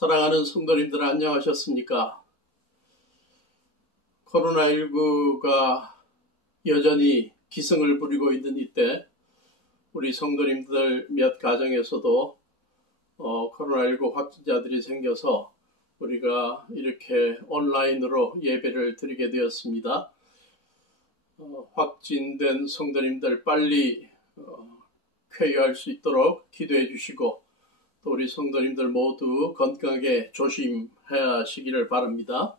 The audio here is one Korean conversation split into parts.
사랑하는 성도님들 안녕하셨습니까? 코로나19가 여전히 기승을 부리고 있는 이때 우리 성도님들 몇 가정에서도 코로나19 확진자들이 생겨서 우리가 이렇게 온라인으로 예배를 드리게 되었습니다. 확진된 성도님들 빨리 쾌유할 수 있도록 기도해 주시고 또 우리 성도님들 모두 건강하게 조심하시기를 바랍니다.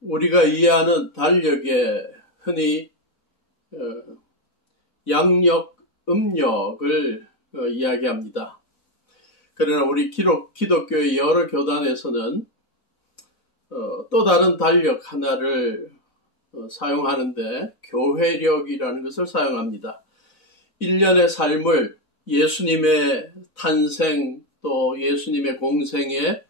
우리가 이해하는 달력에 흔히 양력, 음력을 이야기합니다. 그러나 우리 기독교의 여러 교단에서는 또 다른 달력 하나를 사용하는데 교회력이라는 것을 사용합니다. 1년의 삶을 예수님의 탄생 또 예수님의 공생에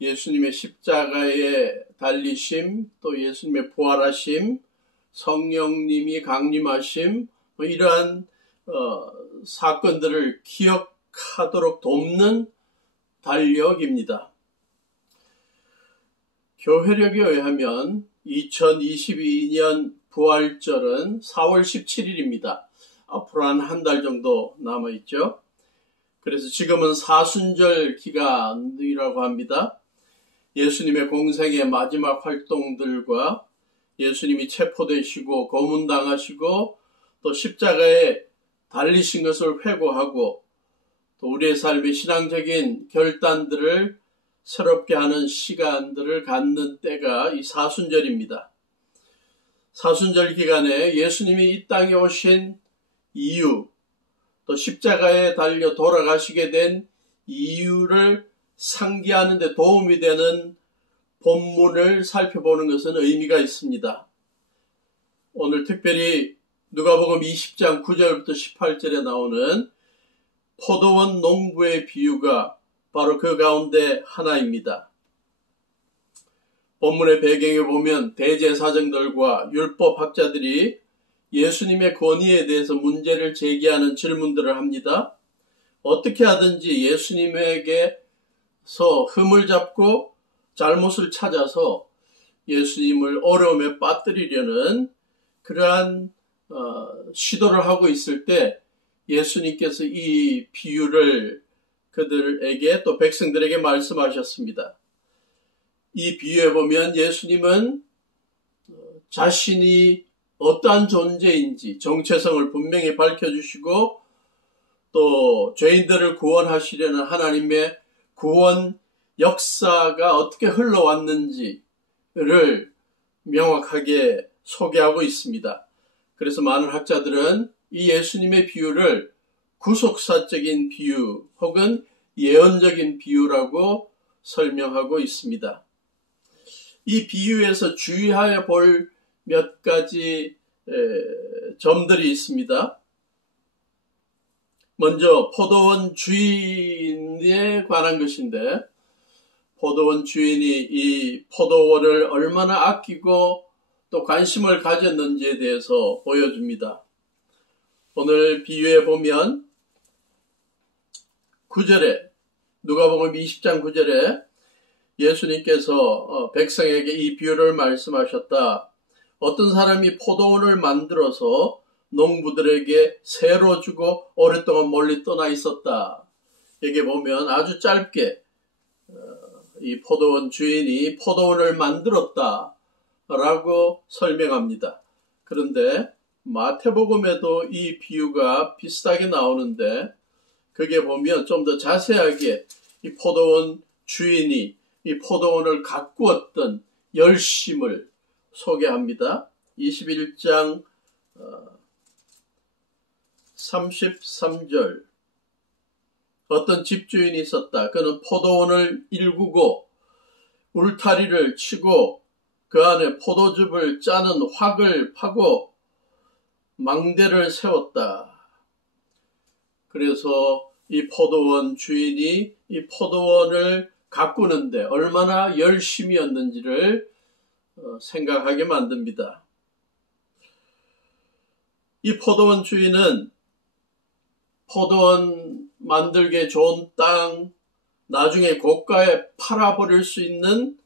예수님의 십자가의 달리심 또 예수님의 부활하심 성령님이 강림하심 이러한 사건들을 기억하도록 돕는 달력입니다. 교회력에 의하면 2022년 부활절은 4월 17일입니다. 앞으로 한 달 정도 남아있죠. 그래서 지금은 사순절 기간이라고 합니다. 예수님의 공생의 마지막 활동들과 예수님이 체포되시고 고문당하시고 또 십자가에 달리신 것을 회고하고 또 우리의 삶의 신앙적인 결단들을 새롭게 하는 시간들을 갖는 때가 이 사순절입니다. 사순절 기간에 예수님이 이 땅에 오신 이유, 또 십자가에 달려 돌아가시게 된 이유를 상기하는 데 도움이 되는 본문을 살펴보는 것은 의미가 있습니다. 오늘 특별히 누가복음 20장 9절부터 18절에 나오는 포도원 농부의 비유가 바로 그 가운데 하나입니다. 본문의 배경에 보면 대제사장들과 율법학자들이 예수님의 권위에 대해서 문제를 제기하는 질문들을 합니다. 어떻게 하든지 예수님에게서 흠을 잡고 잘못을 찾아서 예수님을 어려움에 빠뜨리려는 그러한 시도를 하고 있을 때 예수님께서 이 비유를 그들에게 또 백성들에게 말씀하셨습니다. 이 비유에 보면 예수님은 자신이 어떠한 존재인지 정체성을 분명히 밝혀주시고 또 죄인들을 구원하시려는 하나님의 구원 역사가 어떻게 흘러왔는지를 명확하게 소개하고 있습니다. 그래서 많은 학자들은 이 예수님의 비유를 구속사적인 비유 혹은 예언적인 비유라고 설명하고 있습니다. 이 비유에서 주의하여 볼 몇 가지 점들이 있습니다. 먼저 포도원 주인에 관한 것인데 포도원 주인이 이 포도원을 얼마나 아끼고 또 관심을 가졌는지에 대해서 보여줍니다. 오늘 비유에 보면 9절에 누가복음 20장 9절에 예수님께서 백성에게 이 비유를 말씀하셨다. 어떤 사람이 포도원을 만들어서 농부들에게 세로 주고 오랫동안 멀리 떠나 있었다. 여기 보면 아주 짧게 이 포도원 주인이 포도원을 만들었다라고 설명합니다. 그런데 마태복음에도 이 비유가 비슷하게 나오는데 거기에 보면 좀 더 자세하게 이 포도원 주인이 이 포도원을 가꾸었던 열심을 소개합니다. 21장 33절 어떤 집주인이 있었다. 그는 포도원을 일구고 울타리를 치고 그 안에 포도즙을 짜는 확을 파고 망대를 세웠다. 그래서 이 포도원 주인이 이 포도원을 가꾸는데 얼마나 열심이었는지를 생각하게 만듭니다. 이 포도원 주인은 포도원 만들기에 좋은 땅, 나중에 고가에 팔아버릴 수 있는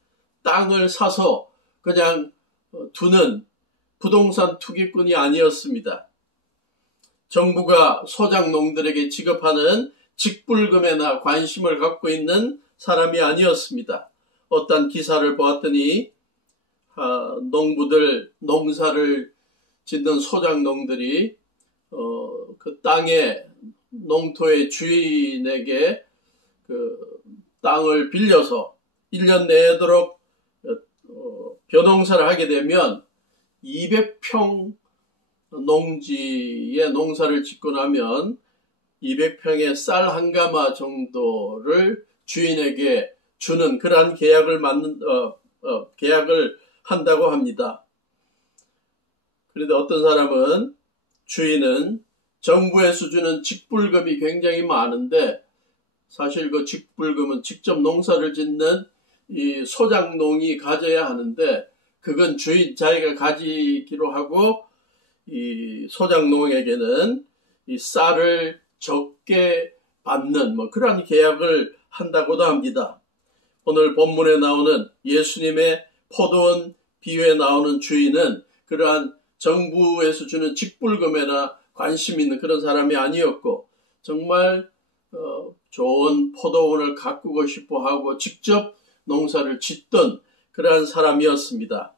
땅을 사서 그냥 두는 부동산 투기꾼이 아니었습니다. 정부가 소작농들에게 지급하는 직불금에나 관심을 갖고 있는 사람이 아니었습니다. 어떤 기사를 보았더니 농사를 짓는 소작농들이 그 땅의 농토의 주인에게 그 땅을 빌려서 1년 내도록 벼농사를 하게 되면 200평 농지에 농사를 짓고 나면 200평의 쌀 한 가마 정도를 주인에게 주는 그러한 계약을 한다고 합니다. 그런데 어떤 사람은 주인은 정부에서 주는 직불금이 굉장히 많은데 사실 그 직불금은 직접 농사를 짓는 이 소작농이 가져야 하는데 그건 주인 자기가 가지기로 하고 이 소작농에게는 이 쌀을 적게 받는 그러한 계약을 한다고도 합니다. 오늘 본문에 나오는 예수님의 포도원 비유에 나오는 주인은 그러한 정부에서 주는 직불금에나 관심 있는 그런 사람이 아니었고 정말 좋은 포도원을 가꾸고 싶어 하고 직접 농사를 짓던 그러한 사람이었습니다.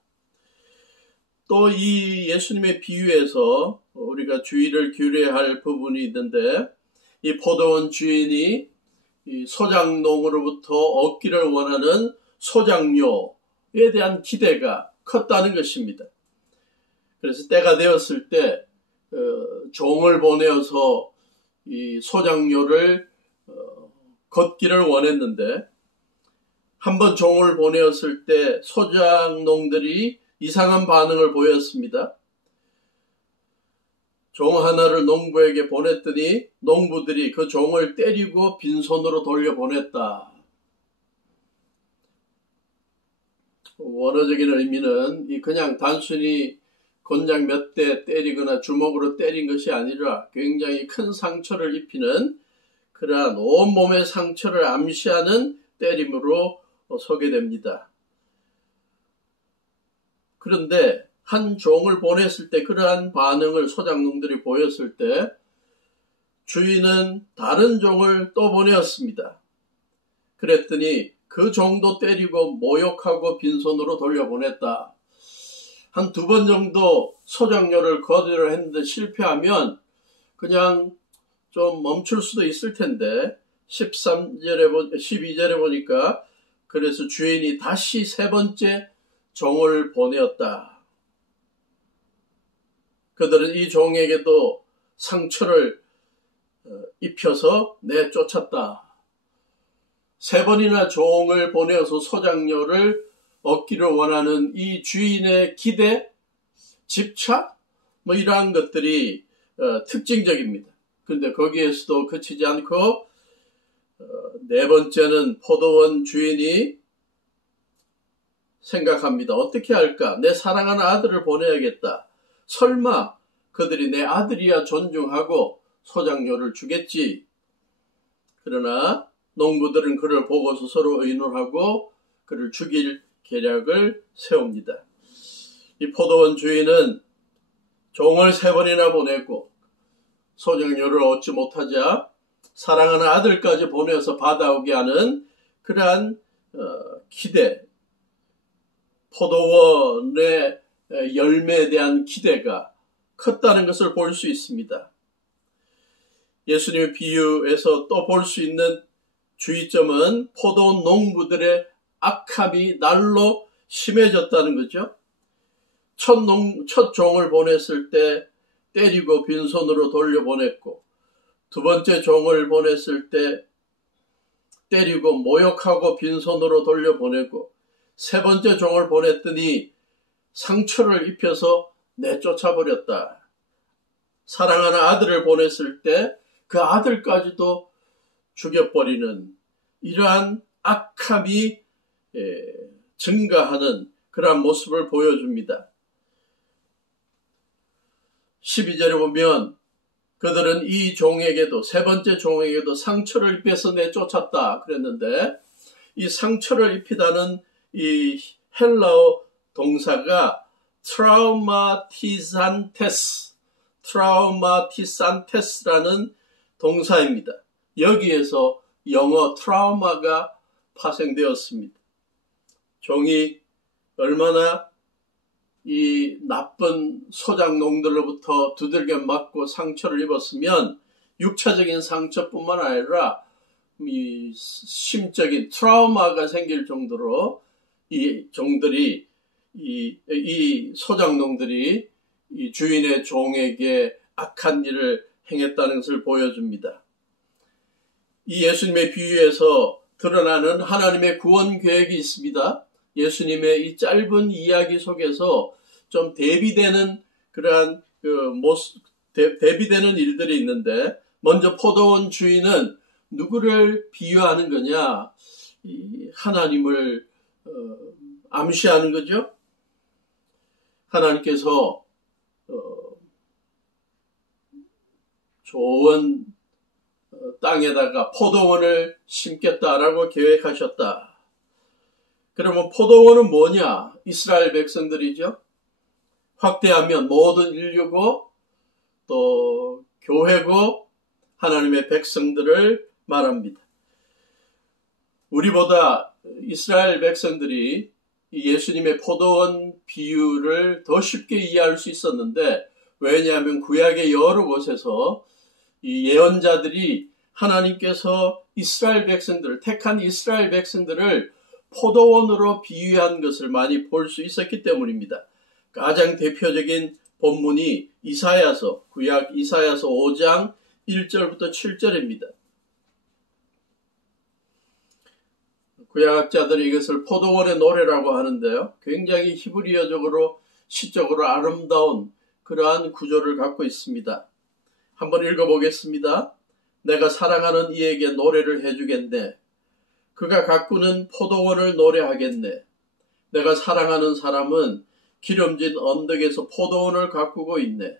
또 이 예수님의 비유에서 우리가 주의를 기울여야 할 부분이 있는데 이 포도원 주인이 이 소작농으로부터 얻기를 원하는 소작료에 대한 기대가 컸다는 것입니다. 그래서 때가 되었을 때 종을 보내어서 이 소작료를 걷기를 원했는데 한번 종을 보내었을 때 소작농들이 이상한 반응을 보였습니다. 종 하나를 농부에게 보냈더니 농부들이 그 종을 때리고 빈손으로 돌려보냈다. 원어적인 의미는 그냥 단순히 곤장 몇 대 때리거나 주먹으로 때린 것이 아니라 굉장히 큰 상처를 입히는 그러한 온몸의 상처를 암시하는 때림으로 소개됩니다. 그런데 한 종을 보냈을 때 그러한 반응을 소작농들이 보였을 때 주인은 다른 종을 또 보내었습니다. 그랬더니 그 종도 때리고 모욕하고 빈손으로 돌려보냈다. 한 2번 정도 소작료를 거두려 했는데 실패하면 그냥 좀 멈출 수도 있을 텐데 12절에 보니까 그래서 주인이 다시 3번째 종을 보내었다. 그들은 이 종에게도 상처를 입혀서 내쫓았다. 3번이나 종을 보내어서 소작료를 얻기를 원하는 이 주인의 기대, 집착, 이러한 것들이 특징적입니다. 그런데 거기에서도 그치지 않고 4번째는 포도원 주인이 생각합니다. 어떻게 할까? 내 사랑하는 아들을 보내야겠다. 설마 그들이 내 아들이야 존중하고 소작료를 주겠지. 그러나 농부들은 그를 보고서 서로 의논하고 그를 죽일 계략을 세웁니다. 이 포도원 주인은 종을 3번이나 보내고 소작료를 얻지 못하자 사랑하는 아들까지 보내서 받아오게 하는 그러한 기대, 포도원의 열매에 대한 기대가 컸다는 것을 볼 수 있습니다. 예수님의 비유에서 또 볼 수 있는 주의점은 포도원 농부들의 악함이 날로 심해졌다는 거죠. 첫 종을 보냈을 때 때리고 빈손으로 돌려보냈고 2번째 종을 보냈을 때 때리고 모욕하고 빈손으로 돌려보내고 3번째 종을 보냈더니 상처를 입혀서 내쫓아버렸다. 사랑하는 아들을 보냈을 때 그 아들까지도 죽여버리는 이러한 악함이 증가하는 그러한 모습을 보여줍니다. 12절에 보면 그들은 이 종에게도, 세 번째 종에게도 상처를 입혀서 내쫓았다 그랬는데, 이 상처를 입히다는 이 헬라어 동사가 트라우마티산테스라는 동사입니다. 여기에서 영어 트라우마가 파생되었습니다. 종이 얼마나 이 나쁜 소작농들로부터 두들겨 맞고 상처를 입었으면 육체적인 상처뿐만 아니라 이 심적인 트라우마가 생길 정도로 이 종들이 이 소작농들이 이 주인의 종에게 악한 일을 행했다는 것을 보여줍니다. 이 예수님의 비유에서 드러나는 하나님의 구원 계획이 있습니다. 예수님의 이 짧은 이야기 속에서 좀 대비되는 그러한 대비되는 일들이 있는데, 먼저 포도원 주인은 누구를 비유하는 거냐? 하나님을 암시하는 거죠. 하나님께서 좋은 땅에다가 포도원을 심겠다라고 계획하셨다. 그러면 포도원은 뭐냐? 이스라엘 백성들이죠. 확대하면 모든 인류고 또 교회고 하나님의 백성들을 말합니다. 우리보다 이스라엘 백성들이 예수님의 포도원 비유를 더 쉽게 이해할 수 있었는데, 왜냐하면 구약의 여러 곳에서 이 예언자들이 하나님께서 이스라엘 백성들을, 택한 이스라엘 백성들을 포도원으로 비유한 것을 많이 볼 수 있었기 때문입니다. 가장 대표적인 본문이 이사야서, 구약 이사야서 5장 1절부터 7절입니다. 구약학자들이 이것을 포도원의 노래라고 하는데요. 굉장히 히브리어적으로 시적으로 아름다운 그러한 구조를 갖고 있습니다. 한번 읽어보겠습니다. 내가 사랑하는 이에게 노래를 해주겠네. 그가 가꾸는 포도원을 노래하겠네. 내가 사랑하는 사람은 기름진 언덕에서 포도원을 가꾸고 있네.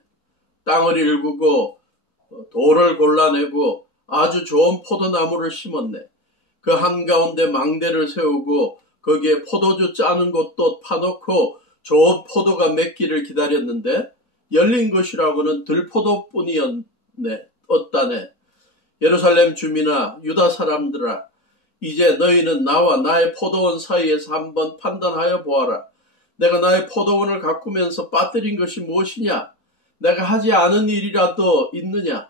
땅을 일구고 돌을 골라내고 아주 좋은 포도나무를 심었네. 그 한가운데 망대를 세우고 거기에 포도주 짜는 곳도 파놓고 좋은 포도가 맺기를 기다렸는데 열린 것이라고는 들포도뿐이었다네. 예루살렘 주민아, 유다 사람들아, 이제 너희는 나와 나의 포도원 사이에서 한번 판단하여 보아라. 내가 나의 포도원을 가꾸면서 빠뜨린 것이 무엇이냐? 내가 하지 않은 일이라도 있느냐?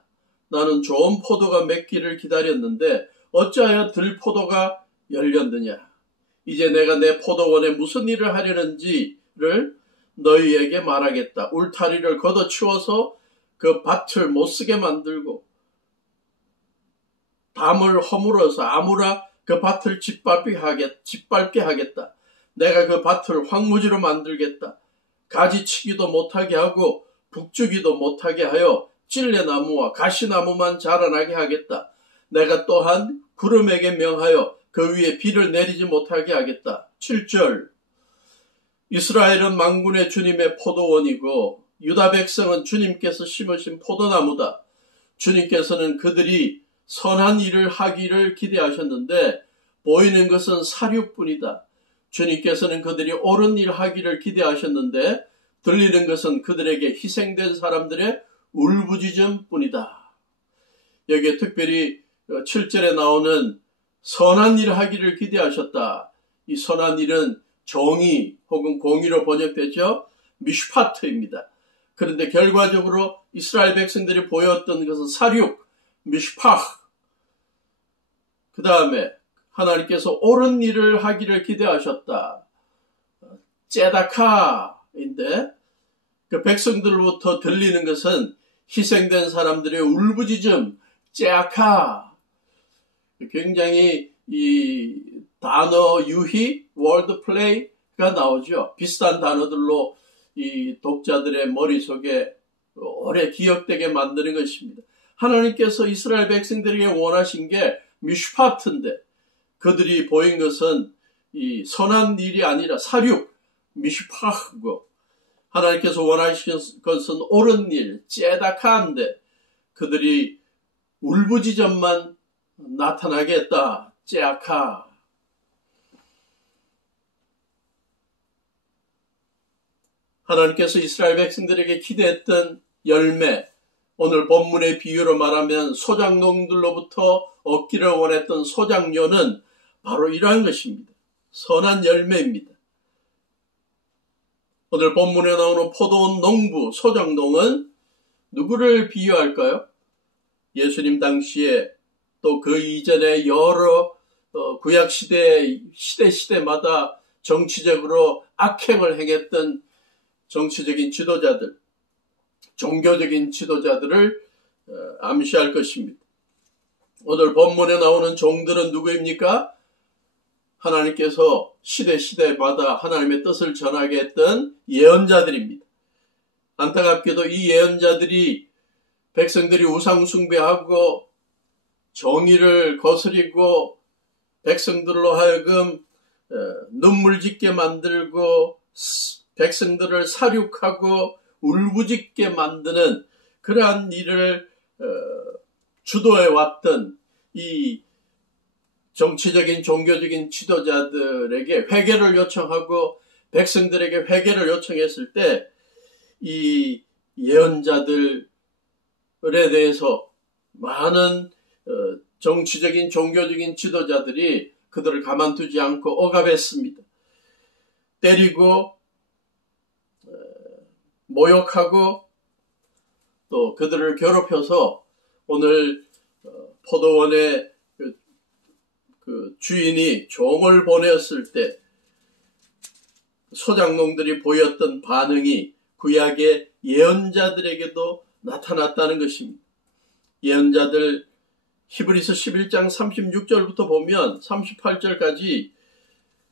나는 좋은 포도가 맺기를 기다렸는데 어찌하여 들포도가 열렸느냐? 이제 내가 내 포도원에 무슨 일을 하려는지를 너희에게 말하겠다. 울타리를 걷어치워서 그 밭을 못쓰게 만들고 담을 허물어서 아무라 그 밭을 짓밟게 하겠다. 내가 그 밭을 황무지로 만들겠다. 가지치기도 못하게 하고 북주기도 못하게 하여 찔레나무와 가시나무만 자라나게 하겠다. 내가 또한 구름에게 명하여 그 위에 비를 내리지 못하게 하겠다. 7절. 이스라엘은 만군의 주님의 포도원이고 유다 백성은 주님께서 심으신 포도나무다. 주님께서는 그들이 선한 일을 하기를 기대하셨는데 보이는 것은 사륙뿐이다. 주님께서는 그들이 옳은 일 하기를 기대하셨는데 들리는 것은 그들에게 희생된 사람들의 울부짖음뿐이다. 여기에 특별히 7절에 나오는 선한 일 하기를 기대하셨다. 이 선한 일은 정의 혹은 공의로 번역되죠. 미슈파트입니다. 그런데 결과적으로 이스라엘 백성들이 보였던 것은 사륙, 미슈파흐. 그 다음에 하나님께서 옳은 일을 하기를 기대하셨다. 째다카인데 그 백성들로부터 들리는 것은 희생된 사람들의 울부짖음, 째아카. 굉장히 이 단어 유희, 월드 플레이가 나오죠. 비슷한 단어들로 이 독자들의 머릿속에 오래 기억되게 만드는 것입니다. 하나님께서 이스라엘 백성들에게 원하신 게 미슈파트인데 그들이 보인 것은 이 선한 일이 아니라 사륙, 미슈파흐고 하나님께서 원하신 것은 옳은 일, 째다카인데 그들이 울부짖음만 나타나게 했다. 째악하. 하나님께서 이스라엘 백성들에게 기대했던 열매, 오늘 본문의 비유로 말하면 소작농들로부터 얻기를 원했던 소작료는 바로 이러한 것입니다. 선한 열매입니다. 오늘 본문에 나오는 포도원 농부, 소작농은 누구를 비유할까요? 예수님 당시에 또 그 이전에 여러 시대마다 정치적으로 악행을 행했던 정치적인 지도자들, 종교적인 지도자들을 암시할 것입니다. 오늘 본문에 나오는 종들은 누구입니까? 하나님께서 시대마다 하나님의 뜻을 전하게 했던 예언자들입니다. 안타깝게도 이 예언자들이 백성들이 우상 숭배하고 정의를 거스리고 백성들로 하여금 눈물 짓게 만들고 백성들을 사륙하고 울부짖게 만드는 그러한 일을 주도해 왔던 이 정치적인 종교적인 지도자들에게 회개를 요청하고 백성들에게 회개를 요청했을 때 이 예언자들에 대해서 많은 정치적인 종교적인 지도자들이 그들을 가만두지 않고 억압했습니다. 때리고 모욕하고 또 그들을 괴롭혀서 오늘 포도원의 그 주인이 종을 보냈을 때 소작농들이 보였던 반응이 구약의 예언자들에게도 나타났다는 것입니다. 예언자들 히브리서 11장 36절부터 보면 38절까지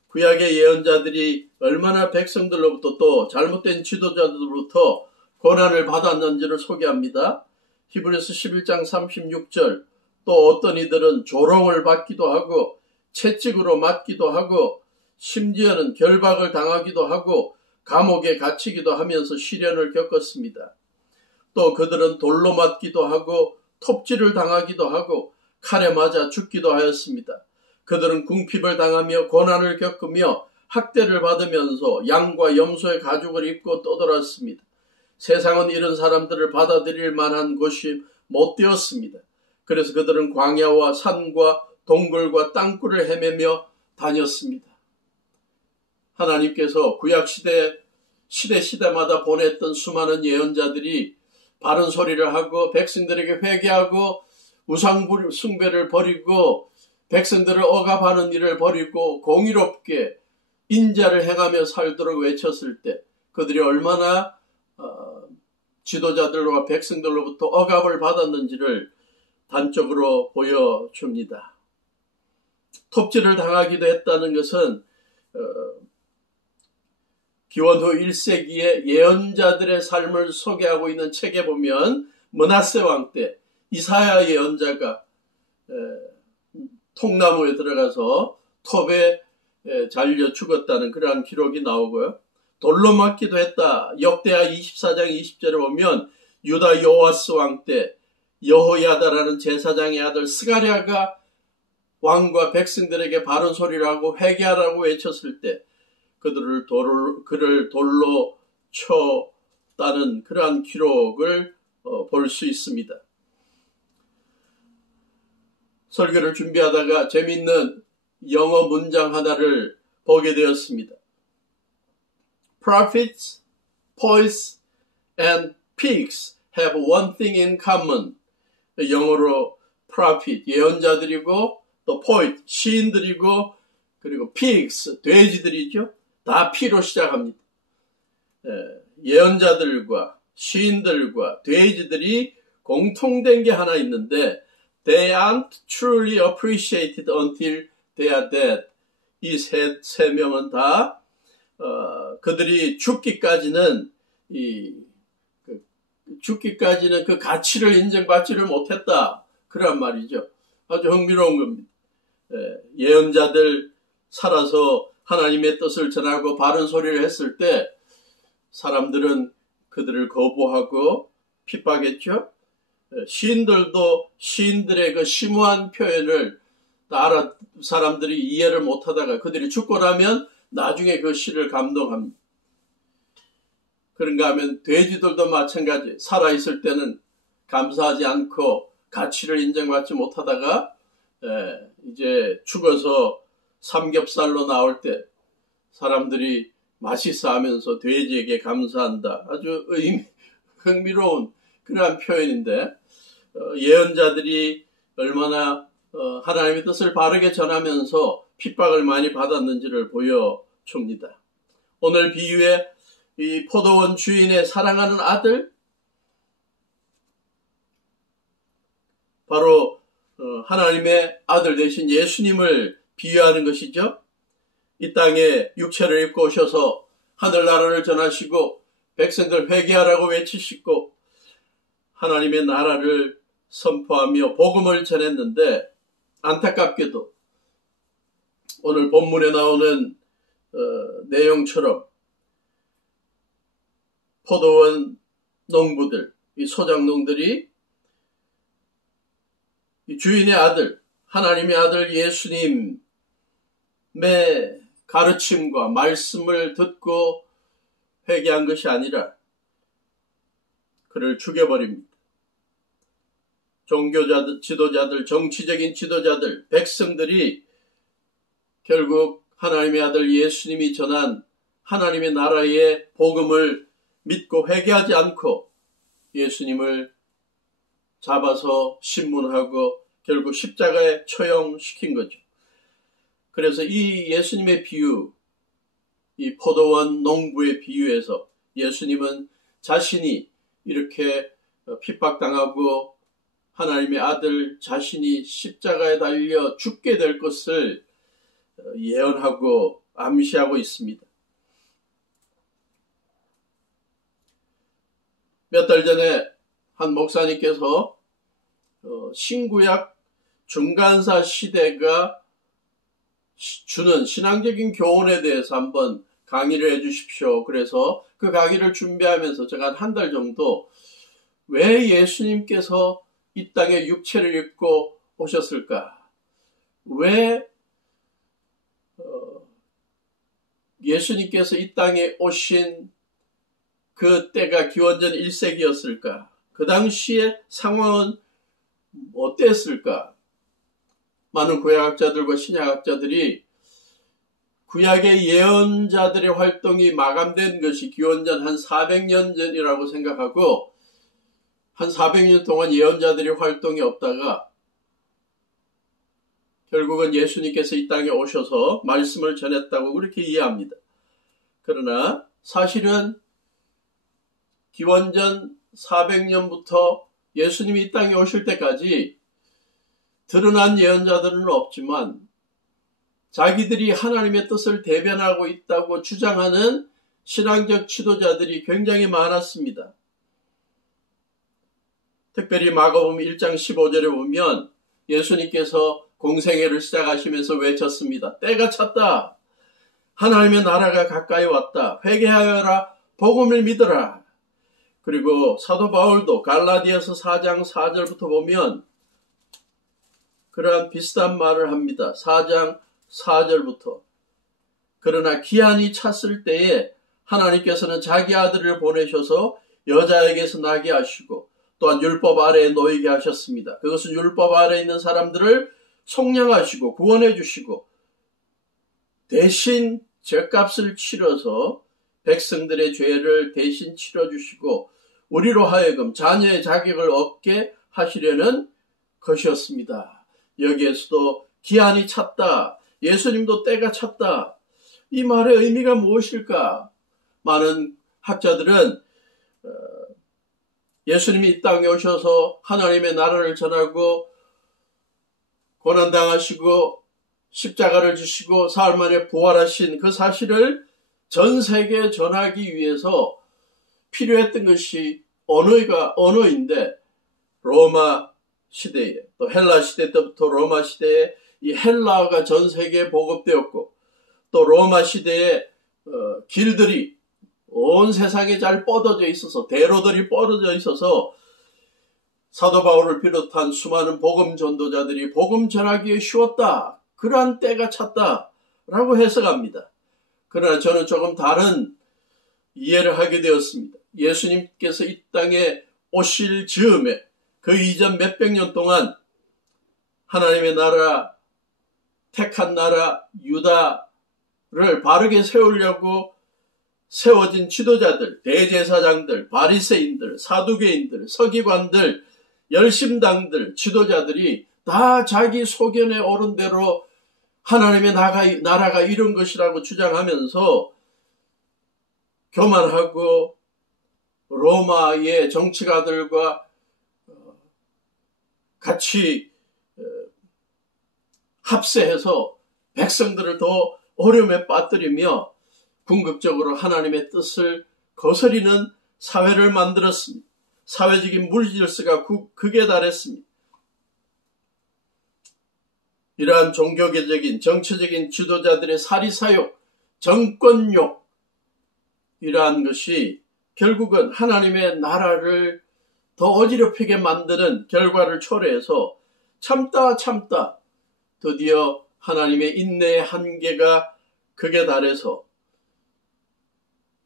구약의 예언자들이 얼마나 백성들로부터 또 잘못된 지도자들로부터 고난을 받았는지를 소개합니다. 히브리서 11장 36절 또 어떤 이들은 조롱을 받기도 하고 채찍으로 맞기도 하고 심지어는 결박을 당하기도 하고 감옥에 갇히기도 하면서 시련을 겪었습니다. 또 그들은 돌로 맞기도 하고 톱질을 당하기도 하고 칼에 맞아 죽기도 하였습니다. 그들은 궁핍을 당하며 고난을 겪으며 학대를 받으면서 양과 염소의 가죽을 입고 떠돌았습니다. 세상은 이런 사람들을 받아들일 만한 곳이 못 되었습니다. 그래서 그들은 광야와 산과 동굴과 땅굴을 헤매며 다녔습니다. 하나님께서 시대마다 보냈던 수많은 예언자들이 바른 소리를 하고 백성들에게 회개하고 우상 숭배를 버리고 백성들을 억압하는 일을 버리고 공의롭게 인자를 행하며 살도록 외쳤을 때 그들이 얼마나 지도자들과 백성들로부터 억압을 받았는지를 단적으로 보여줍니다. 톱질을 당하기도 했다는 것은 기원후 1세기의 예언자들의 삶을 소개하고 있는 책에 보면 므낫세 왕 때 이사야 예언자가 통나무에 들어가서 톱에 잘려 죽었다는 그러한 기록이 나오고요. 돌로 맞기도 했다. 역대하 24장 20절에 보면 유다 요아스 왕 때 여호야다라는 제사장의 아들 스가랴가 왕과 백성들에게 바른 소리를 하고 회개하라고 외쳤을 때 그를 돌로 쳤다는 그러한 기록을 볼 수 있습니다. 설교를 준비하다가 재미있는 영어 문장 하나를 보게 되었습니다. Prophets, poets, and pigs have one thing in common. 영어로 prophet, 예언자들이고 또 poet, 시인들이고 그리고 pigs, 돼지들이죠. 다 P로 시작합니다. 예언자들과 시인들과 돼지들이 공통된 게 하나 있는데 They aren't truly appreciated until they are dead. 이 세 명은 다 그들이 죽기까지는 그 가치를 인정받지를 못했다. 그런 말이죠. 아주 흥미로운 겁니다. 예언자들 살아서 하나님의 뜻을 전하고 바른 소리를 했을 때 사람들은 그들을 거부하고 핍박했죠. 시인들도 시인들의 그 심오한 표현을 사람들이 이해를 못하다가 그들이 죽고 나면 나중에 그 시를 감동합니다. 그런가 하면 돼지들도 마찬가지. 살아있을 때는 감사하지 않고 가치를 인정받지 못하다가 이제 죽어서 삼겹살로 나올 때 사람들이 맛있어 하면서 돼지에게 감사한다. 아주 흥미로운 그러한 표현인데 예언자들이 얼마나 하나님의 뜻을 바르게 전하면서 핍박을 많이 받았는지를 보여줍니다. 오늘 비유에 이 포도원 주인의 사랑하는 아들, 바로 하나님의 아들 되신 예수님을 비유하는 것이죠. 이 땅에 육체를 입고 오셔서 하늘나라를 전하시고 백성들 회개하라고 외치시고 하나님의 나라를 선포하며 복음을 전했는데, 안타깝게도 오늘 본문에 나오는 내용처럼 포도원 농부들, 이 소작농들이 이 주인의 아들, 하나님의 아들 예수님의 가르침과 말씀을 듣고 회개한 것이 아니라 그를 죽여버립니다. 종교자들, 지도자들, 정치적인 지도자들, 백성들이 결국 하나님의 아들 예수님이 전한 하나님의 나라의 복음을 믿고 회개하지 않고 예수님을 잡아서 신문하고 결국 십자가에 처형시킨 거죠. 그래서 이 예수님의 비유, 이 포도원 농부의 비유에서 예수님은 자신이 이렇게 핍박당하고 하나님의 아들 자신이 십자가에 달려 죽게 될 것을 예언하고 암시하고 있습니다. 몇 달 전에 한 목사님께서 신구약 중간사 시대가 주는 신앙적인 교훈에 대해서 한번 강의를 해 주십시오. 그래서 그 강의를 준비하면서 제가 한 달 정도 왜 예수님께서 이 땅에 육체를 입고 오셨을까? 왜 예수님께서 이 땅에 오신 그 때가 기원전 1세기였을까? 그 당시의 상황은 어땠을까? 많은 구약학자들과 신약학자들이 구약의 예언자들의 활동이 마감된 것이 기원전 한 400년 전이라고 생각하고 한 400년 동안 예언자들의 활동이 없다가 결국은 예수님께서 이 땅에 오셔서 말씀을 전했다고 그렇게 이해합니다. 그러나 사실은 기원전 400년부터 예수님이 이 땅에 오실 때까지 드러난 예언자들은 없지만 자기들이 하나님의 뜻을 대변하고 있다고 주장하는 신앙적 지도자들이 굉장히 많았습니다. 특별히 마가복음 1장 15절에 보면 예수님께서 공생애를 시작하시면서 외쳤습니다. 때가 찼다. 하나님의 나라가 가까이 왔다. 회개하여라. 복음을 믿어라. 그리고 사도 바울도 갈라디아서 4장 4절부터 보면 그러한 비슷한 말을 합니다. 4장 4절부터. 그러나 기한이 찼을 때에 하나님께서는 자기 아들을 보내셔서 여자에게서 나게 하시고 또한 율법 아래에 놓이게 하셨습니다. 그것은 율법 아래에 있는 사람들을 속량하시고 구원해 주시고 대신 죗값을 치러서 백성들의 죄를 대신 치러주시고 우리로 하여금 자녀의 자격을 얻게 하시려는 것이었습니다. 여기에서도 기한이 찼다. 예수님도 때가 찼다. 이 말의 의미가 무엇일까? 많은 학자들은 예수님이 이 땅에 오셔서 하나님의 나라를 전하고 고난당하시고 십자가를 지시고 사흘 만에 부활하신 그 사실을 전 세계에 전하기 위해서 필요했던 것이 언어인데 로마 시대에 또 헬라 시대 때부터 로마 시대에 이 헬라어가 전 세계에 보급되었고 또 로마 시대에 길들이 온 세상에 잘 뻗어져 있어서 대로들이 뻗어져 있어서 사도 바울을 비롯한 수많은 복음 전도자들이 복음 전하기에 쉬웠다. 그러한 때가 찼다라고 해석합니다. 그러나 저는 조금 다른 이해를 하게 되었습니다. 예수님께서 이 땅에 오실 즈음에 그 이전 몇백 년 동안 하나님의 나라, 택한 나라 유다를 바르게 세우려고 세워진 지도자들, 대제사장들, 바리새인들, 사두개인들, 서기관들, 열심당들, 지도자들이 다 자기 소견에 오른 대로 하나님의 나라가 이런 것이라고 주장하면서 교만하고 로마의 정치가들과 같이 합세해서 백성들을 더 어려움에 빠뜨리며 궁극적으로 하나님의 뜻을 거스리는 사회를 만들었습니다. 사회적인 물질서가 극에 달했습니다. 이러한 종교계적인 정치적인 지도자들의 사리사욕, 정권욕 이러한 것이 결국은 하나님의 나라를 더 어지럽히게 만드는 결과를 초래해서 참다 드디어 하나님의 인내의 한계가 극에 달해서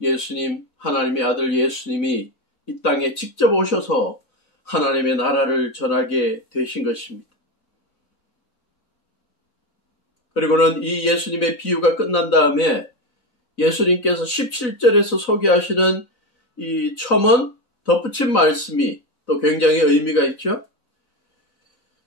예수님, 하나님의 아들 예수님이 이 땅에 직접 오셔서 하나님의 나라를 전하게 되신 것입니다. 그리고는 이 예수님의 비유가 끝난 다음에 예수님께서 17절에서 소개하시는 이 첨언 덧붙인 말씀이 또 굉장히 의미가 있죠.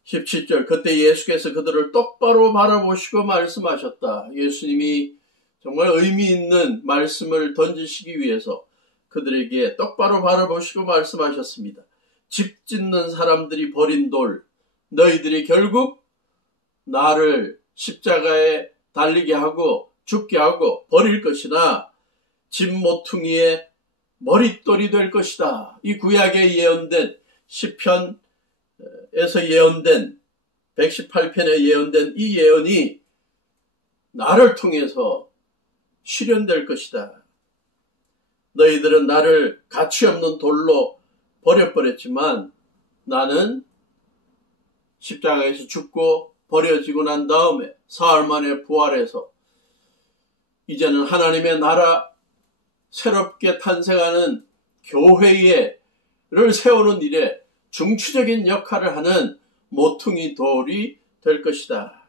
17절, 그때 예수께서 그들을 똑바로 바라보시고 말씀하셨다. 예수님이 정말 의미 있는 말씀을 던지시기 위해서 그들에게 똑바로 바라보시고 말씀하셨습니다. 집 짓는 사람들이 버린 돌, 너희들이 결국 나를 십자가에 달리게 하고 죽게 하고 버릴 것이나 집 모퉁이의 머릿돌이 될 것이다. 이 구약에 예언된 시편에서 예언된 118편에 예언된 이 예언이 나를 통해서 실현될 것이다. 너희들은 나를 가치없는 돌로 버려버렸지만 나는 십자가에서 죽고 버려지고 난 다음에 사흘 만에 부활해서 이제는 하나님의 나라 새롭게 탄생하는 교회를 세우는 일에 중추적인 역할을 하는 모퉁이 돌이 될 것이다.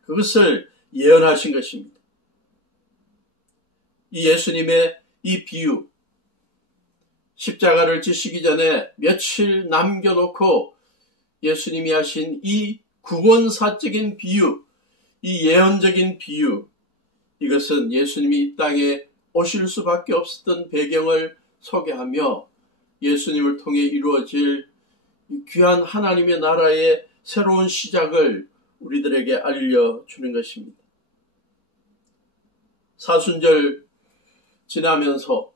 그것을 예언하신 것입니다. 이 예수님의 이 비유, 십자가를 지시기 전에 며칠 남겨놓고 예수님이 하신 이 구원사적인 비유, 이 예언적인 비유, 이것은 예수님이 이 땅에 오실 수밖에 없었던 배경을 소개하며 예수님을 통해 이루어질 귀한 하나님의 나라의 새로운 시작을 우리들에게 알려주는 것입니다. 사순절 지나면서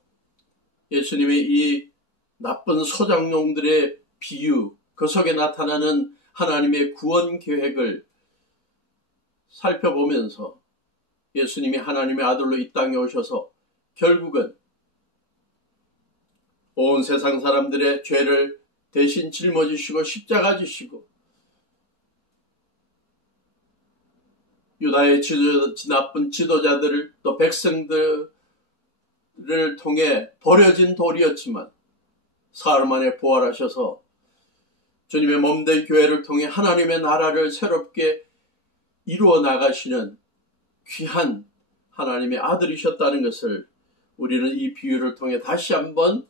예수님의 이 나쁜 소작농들의 비유, 그 속에 나타나는 하나님의 구원 계획을 살펴보면서 예수님이 하나님의 아들로 이 땅에 오셔서 결국은 온 세상 사람들의 죄를 대신 짊어지시고 십자가 지시고 유다의 나쁜 지도자들을 또 백성들을 통해 버려진 돌이었지만 사흘 만에 부활하셔서 주님의 몸된 교회를 통해 하나님의 나라를 새롭게 이루어 나가시는 귀한 하나님의 아들이셨다는 것을 우리는 이 비유를 통해 다시 한번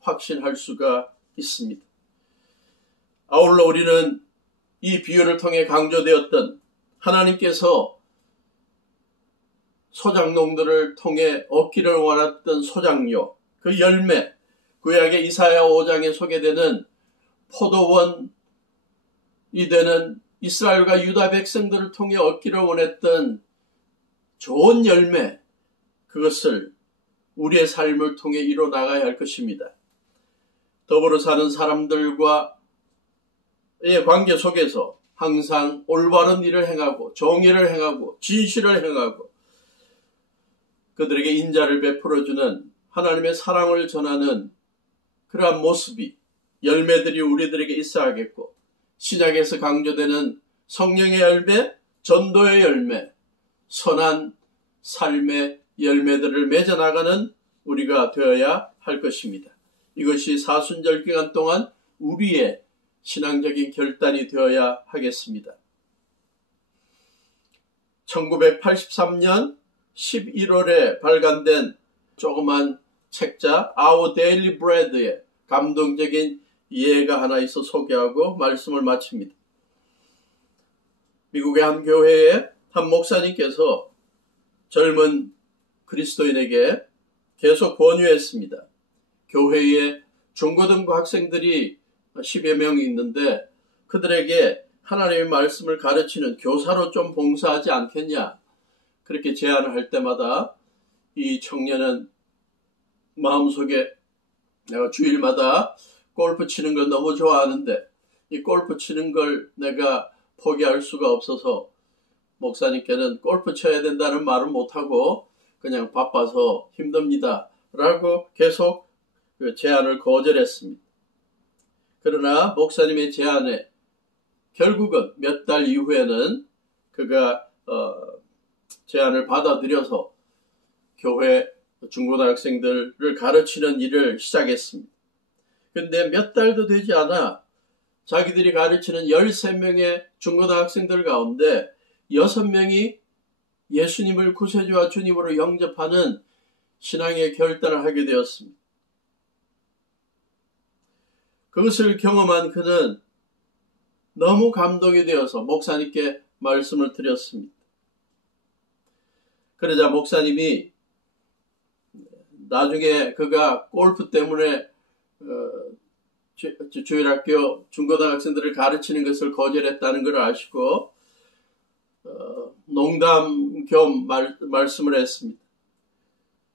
확신할 수가 있습니다. 아울러 우리는 이 비유를 통해 강조되었던 하나님께서 소작농들을 통해 얻기를 원했던 소작료, 그 열매, 구약의 이사야 5장에 소개되는 포도원이 되는 이스라엘과 유다 백성들을 통해 얻기를 원했던 좋은 열매, 그것을 우리의 삶을 통해 이뤄나가야 할 것입니다. 더불어 사는 사람들과의 관계 속에서 항상 올바른 일을 행하고 정의를 행하고 진실을 행하고 그들에게 인자를 베풀어주는 하나님의 사랑을 전하는 그러한 모습이 열매들이 우리들에게 있어야겠고, 신약에서 강조되는 성령의 열매, 전도의 열매, 선한 삶의 열매들을 맺어나가는 우리가 되어야 할 것입니다. 이것이 사순절 기간 동안 우리의 신앙적인 결단이 되어야 하겠습니다. 1983년 11월에 발간된 조그만 책자 Our Daily Bread의 감동적인 예가 하나 있어 소개하고 말씀을 마칩니다. 미국의 한 교회에 한 목사님께서 젊은 그리스도인에게 계속 권유했습니다. 교회에 중고등부 학생들이 10여 명이 있는데 그들에게 하나님의 말씀을 가르치는 교사로 좀 봉사하지 않겠냐, 그렇게 제안을 할 때마다 이 청년은 마음속에 내가 주일마다 골프 치는 걸 너무 좋아하는데 이 골프 치는 걸 내가 포기할 수가 없어서 목사님께는 골프 쳐야 된다는 말은 못하고 그냥 바빠서 힘듭니다 라고 계속 제안을 거절했습니다. 그러나 목사님의 제안에 결국은 몇 달 이후에는 그가 제안을 받아들여서 교회 중고등학생들을 가르치는 일을 시작했습니다. 그런데 몇 달도 되지 않아 자기들이 가르치는 13명의 중고등학생들 가운데 6명이 예수님을 구세주와 주님으로 영접하는 신앙의 결단을 하게 되었습니다. 그것을 경험한 그는 너무 감동이 되어서 목사님께 말씀을 드렸습니다. 그러자 목사님이 나중에 그가 골프 때문에 주일학교 중고등학생들을 가르치는 것을 거절했다는 걸 아시고 농담 겸 말씀을 했습니다.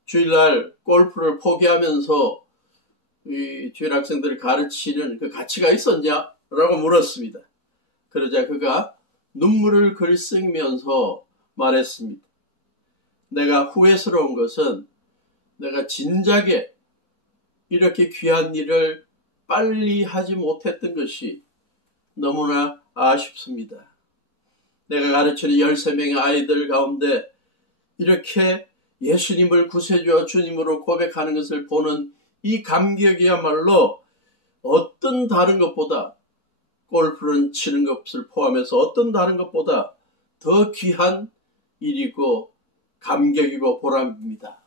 주일날 골프를 포기하면서 이 주일학생들을 가르치는 그 가치가 있었냐? 라고 물었습니다. 그러자 그가 눈물을 글썽이면서 말했습니다. 내가 후회스러운 것은 내가 진작에 이렇게 귀한 일을 빨리 하지 못했던 것이 너무나 아쉽습니다. 내가 가르치는 13명의 아이들 가운데 이렇게 예수님을 구세주와 주님으로 고백하는 것을 보는 이 감격이야말로 어떤 다른 것보다, 골프를 치는 것을 포함해서 어떤 다른 것보다 더 귀한 일이고 감격이고 보람입니다.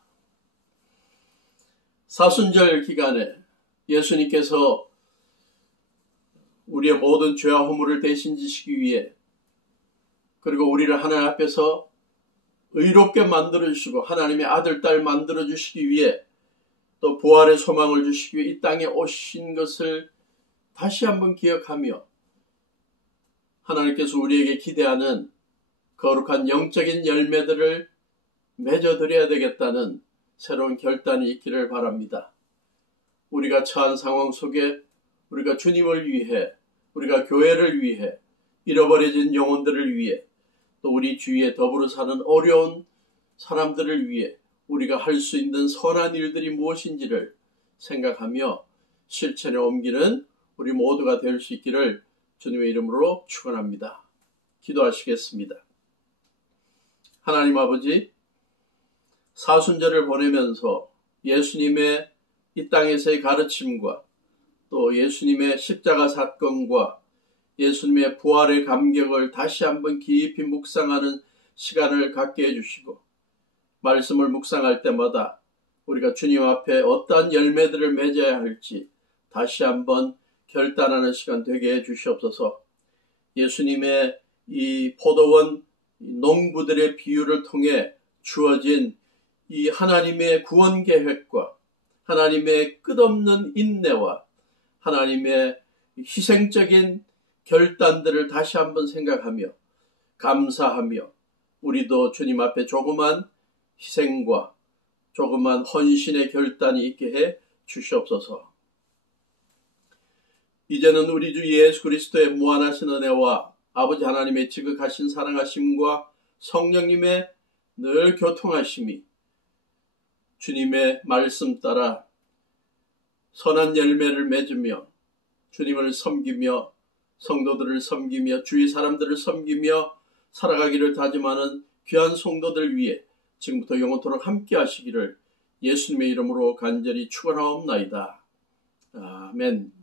사순절 기간에 예수님께서 우리의 모든 죄와 허물을 대신 지시기 위해, 그리고 우리를 하나님 앞에서 의롭게 만들어주시고 하나님의 아들, 딸 만들어주시기 위해, 또 부활의 소망을 주시기 위해 이 땅에 오신 것을 다시 한번 기억하며 하나님께서 우리에게 기대하는 거룩한 영적인 열매들을 맺어드려야 되겠다는 새로운 결단이 있기를 바랍니다. 우리가 처한 상황 속에 우리가 주님을 위해, 우리가 교회를 위해, 잃어버려진 영혼들을 위해, 또 우리 주위에 더불어 사는 어려운 사람들을 위해 우리가 할 수 있는 선한 일들이 무엇인지를 생각하며 실천에 옮기는 우리 모두가 될 수 있기를 주님의 이름으로 축원합니다. 기도하시겠습니다. 하나님 아버지, 사순절을 보내면서 예수님의 이 땅에서의 가르침과 또 예수님의 십자가 사건과 예수님의 부활의 감격을 다시 한번 깊이 묵상하는 시간을 갖게 해주시고, 말씀을 묵상할 때마다 우리가 주님 앞에 어떠한 열매들을 맺어야 할지 다시 한번 결단하는 시간 되게 해주시옵소서. 예수님의 이 포도원 농부들의 비유를 통해 주어진 이 하나님의 구원 계획과 하나님의 끝없는 인내와 하나님의 희생적인 결단들을 다시 한번 생각하며 감사하며 우리도 주님 앞에 조그만 희생과 조그만 헌신의 결단이 있게 해 주시옵소서. 이제는 우리 주 예수 그리스도의 무한하신 은혜와 아버지 하나님의 지극하신 사랑하심과 성령님의 늘 교통하심이 주님의 말씀 따라 선한 열매를 맺으며 주님을 섬기며 성도들을 섬기며 주위 사람들을 섬기며 살아가기를 다짐하는 귀한 성도들 위해 지금부터 영원토록 함께 하시기를 예수님의 이름으로 간절히 축원하옵나이다. 아멘.